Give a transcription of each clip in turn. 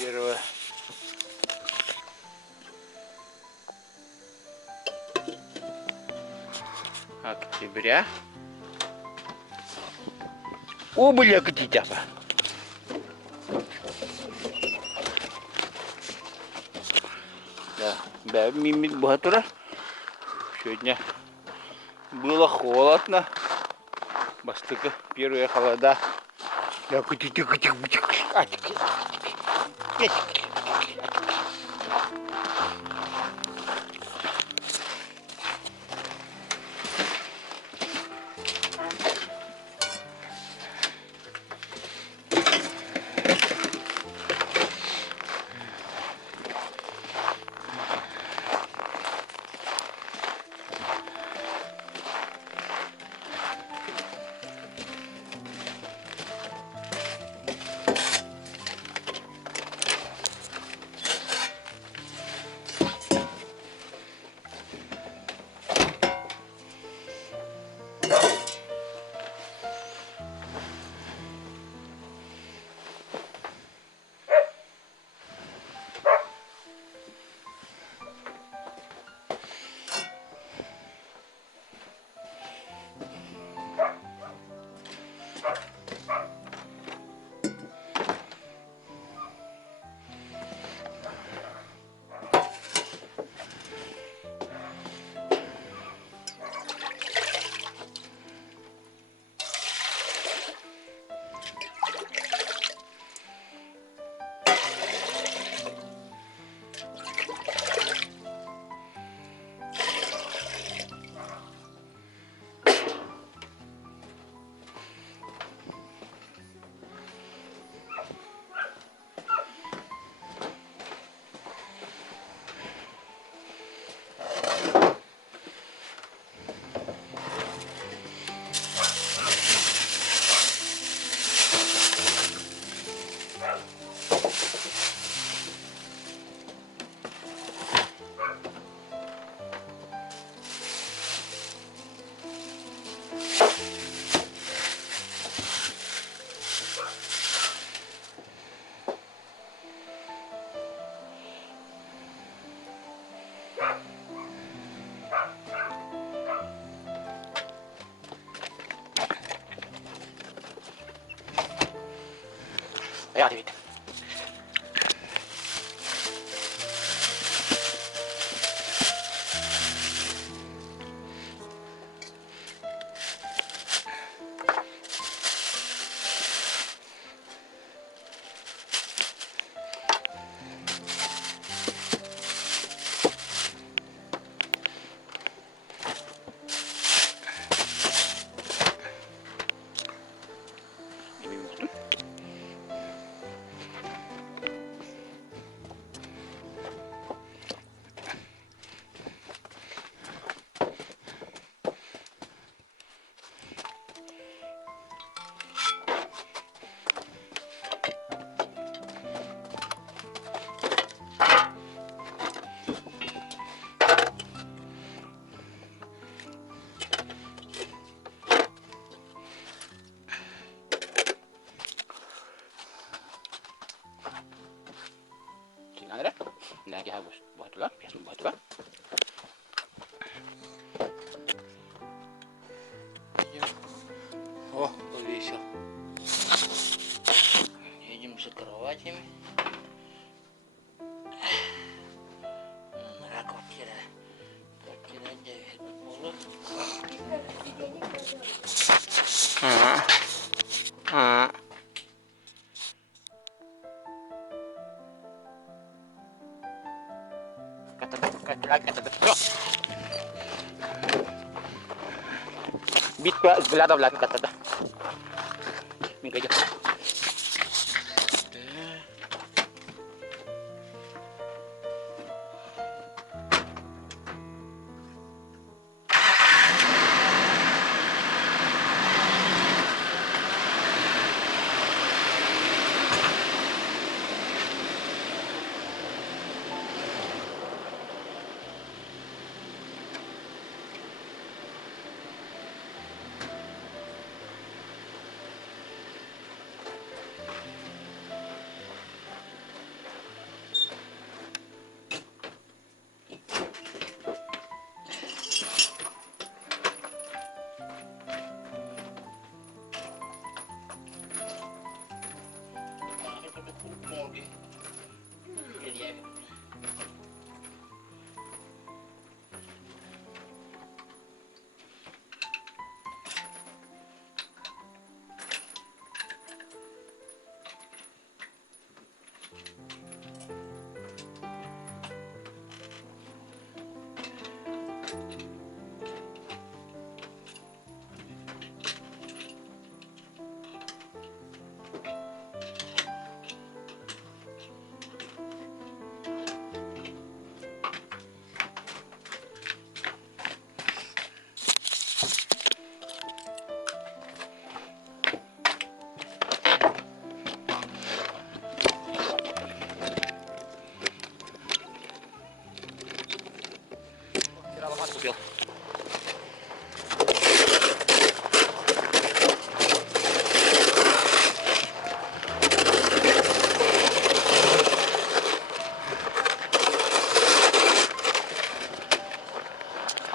1 октября. Убыль apa? Да, да, мимит батура. Сегодня было холодно. Бастыка первые холода. Ya, David. Ada lagi habis buat tulang, biasa buat tulang. Oh, bisa. Ini bisa kerawat ini. Aku kira aja mulut. Bit pa gelada belat kata dah. Minggu aja.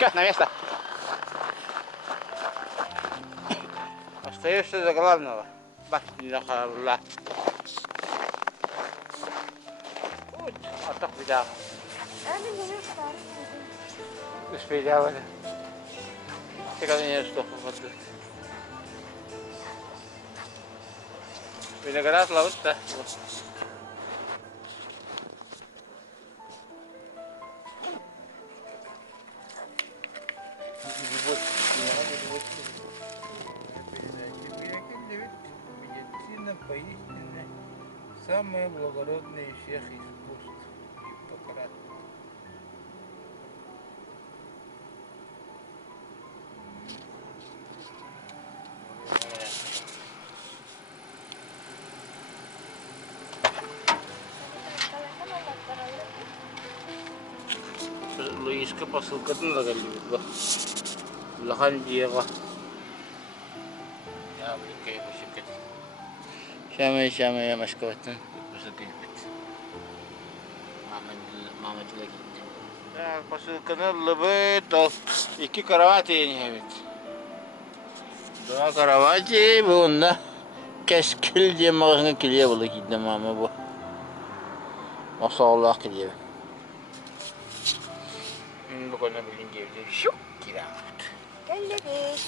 Все, на место. Остаешься за главного. Бахнилахалла. Вот, а так видал. Успеляла. Сега не что вот. Виноград ловит-то. Поистине самое благородное из всех искусств Гиппократ. Луиска посылкадан да галибит ба. Лахан диега. Я бликай посылкат. Шамай машковатан посылкат. Мама тилек. Так, посылканы лыбыт. Iki karavati yeniyemit. Doğa karavati bu onda. Keskil diye mağazına kiliye bulu gittim ama bu. Masallah kiliye. Bu konuda bilin geldi. Şuk kiramat. Келлебет.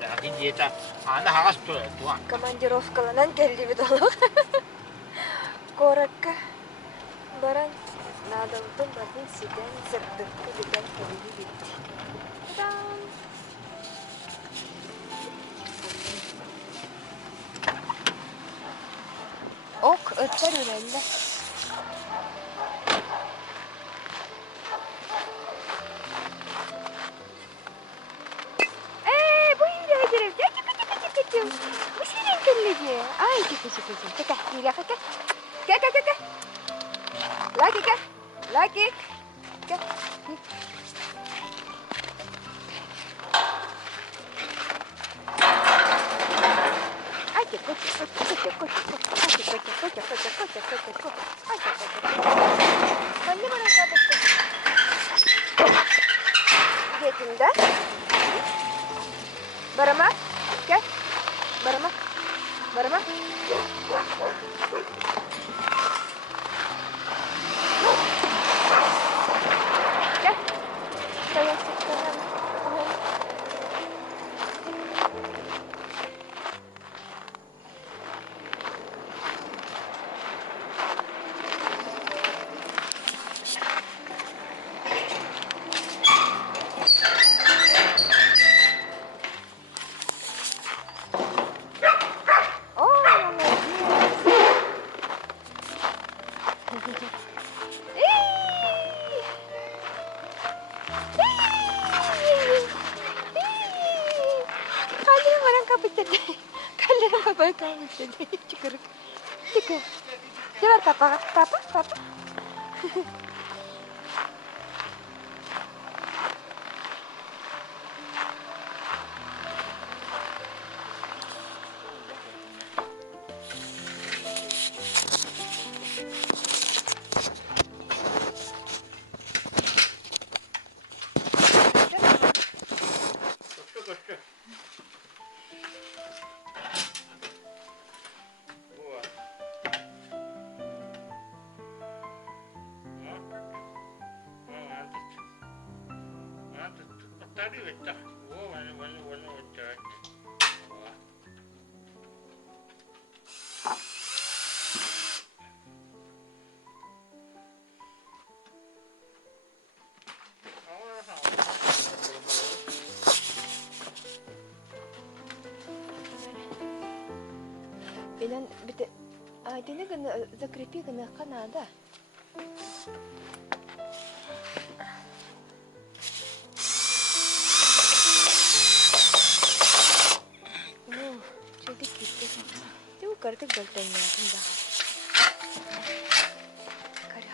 Lagi diyeta. Anda hagas tuan. Командировкаланан келлебет олох. Коракка. Баран. Надалдым батын сиден сырдыкты деген келлебет. Тадан. Ок, ötler ürelde. Ay, Kika. Mira, Kika. Lagi. Kika. Ay, Kika. Anne bana sabıktı. Yetimde. Barama. Gel. Barama. Gel. Dayan. Çıkarık. Sever papa. Tadi wetak. Oh, mana wetak. Белен бите айдыны гына закрепи гына канада. Ну, чедик китте. Ту картык болтайня тында. Кара.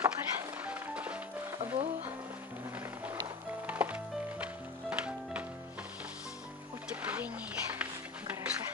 Або. Утепление гаража.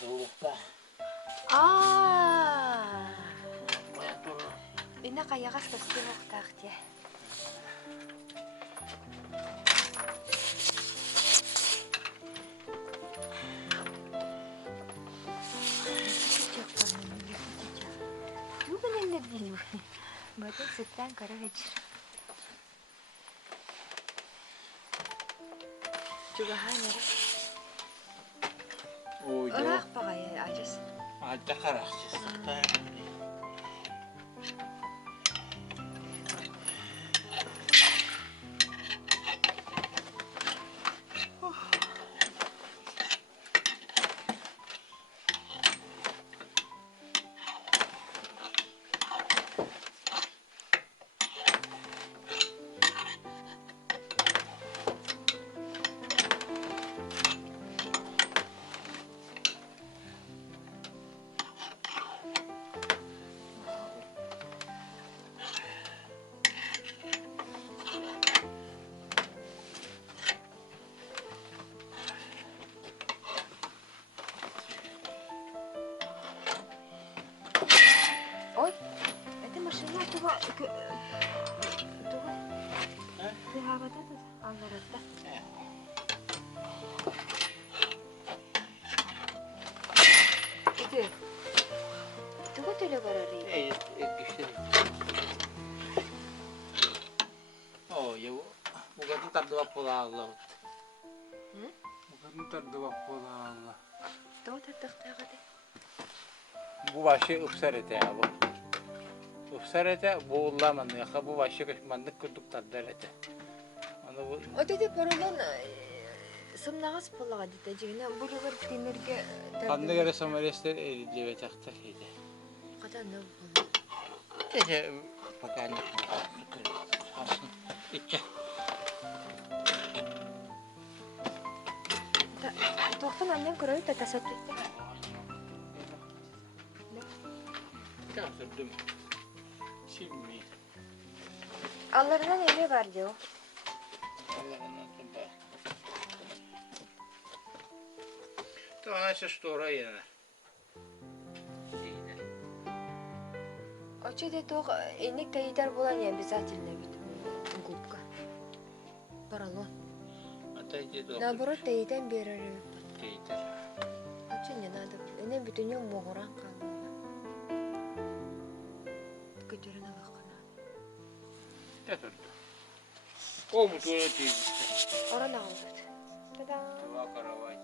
Dolukta. Ина каягас тосты вақтақте. Батон сыттан кара вечер. Чугахан Ой, Ырах бағай ажас. Альта қарақшы сақтар. Ой, это машина туга... Туга... Туга батата, аңғаратта. Ити, туга төле барар ей. Güçleri. Ya bu kadın tardıva pola Bu kadın tardıva pola Туга таттақтағы де. Bu başı ıfsar ete ya bu. Ufsar ete boğullamandı ya. Bu başı kışmandık kurduk tadlar ete. Onu bu Ötede паролон сымнағас полаға дейді. Жегіне бұлығыр темірге... kandı göre somalistler eridi ve taktak edi. Қадан не болды? Ece pakanlık aslında. İçe. Тоқтан аннан көрөй та тасап кетті. Kaldırdım. Şimdi. Алларынан еле бар де о. Allah'ın adında. Tamam, şu stora yine. Очеде тоқ енек тәйдер болан не обязательно бит. Губка. Паралон. Ataydı da. Наоборот, тәйден берер. Кейтер. Оче не надо. Эне бүтүнө моғуран қалуына. Көтеріне бақына. Getirdi. O bu tuvalet değil işte. Оран ағылды. Та-дам! Hava karavay.